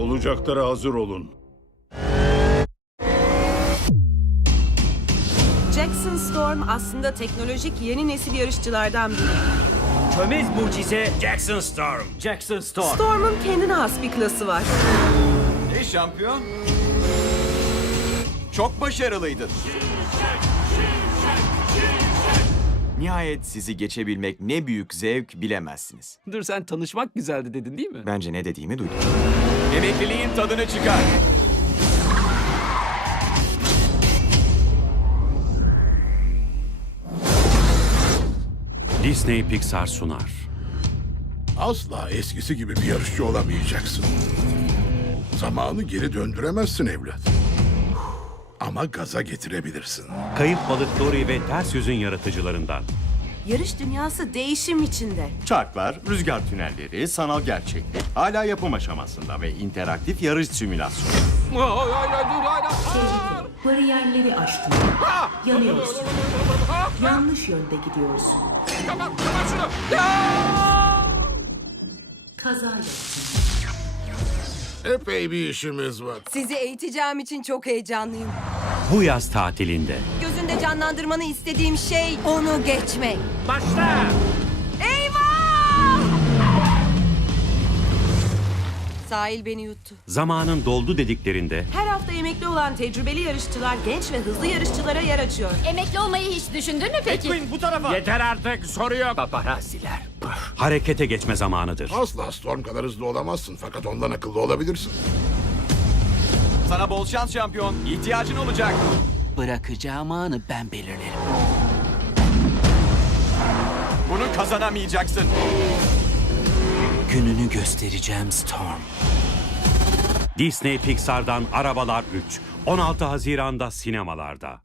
Olacaklara hazır olun. Jackson Storm aslında teknolojik yeni nesil yarışçılardan biri. Çömez mucize Jackson Storm. Jackson Storm. Storm'un kendine has bir klası var. Ey şampiyon. Çok başarılıydın. Nihayet sizi geçebilmek ne büyük zevk bilemezsiniz. Dur sen tanışmak güzeldi dedin değil mi? Bence ne dediğimi duydum. Emekliliğin tadını çıkar. Disney Pixar sunar. Asla eskisi gibi bir yarışçı olamayacaksın. Zamanı geri döndüremezsin evlat. Ama gaza getirebilirsin. Kayıp balık Dory ve ters yüzün yaratıcılarından. Yarış dünyası değişim içinde. Çarklar, rüzgar tünelleri, sanal gerçeklik, hala yapım aşamasında ve interaktif yarış simülasyonu. Bariyerleri aştın. Yanıyorsun. Yanlış yönde gidiyorsun. Kaza yaptın. Epey bir işimiz var. Sizi eğiteceğim için çok heyecanlıyım. Bu yaz tatilinde. Gözünde canlandırmanı istediğim şey onu geçmek. Başla. Eyvah! Sahil beni yuttu. Zamanın doldu dediklerinde Her hafta emekli olan tecrübeli yarışçılar genç ve hızlı yarışçılara yer açıyor. Emekli olmayı hiç düşündün mü peki? bu tarafa. Yeter artık soru yok. Paparazziler. Harekete geçme zamanıdır. Asla Storm kadar hızlı olamazsın fakat ondan akıllı olabilirsin. Sana bol şans şampiyon. İhtiyacın olacak. Bırakacağım anı ben belirlerim. Bunu kazanamayacaksın. Gününü göstereceğim Storm. Disney Pixar'dan Arabalar 3. 16 Haziran'da sinemalarda.